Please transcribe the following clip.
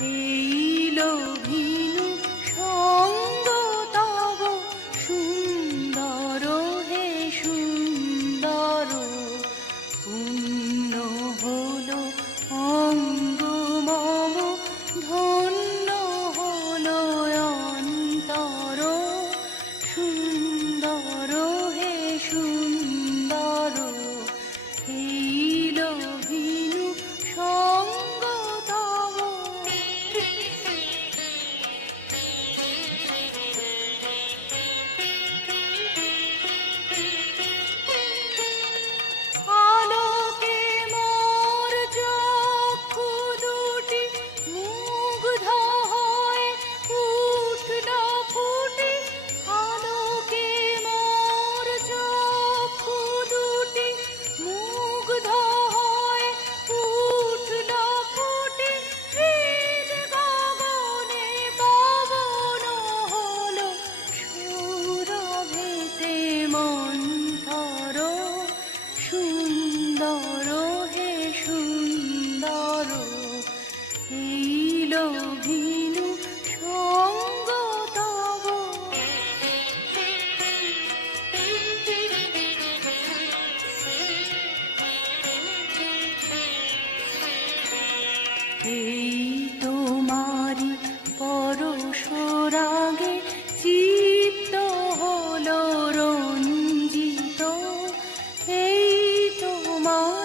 এই লোভিনু রঘিনু সঙ্গ তব। এই তোমারি পরশরাগে চিত্ত হল রঞ্জিত। এই তোমার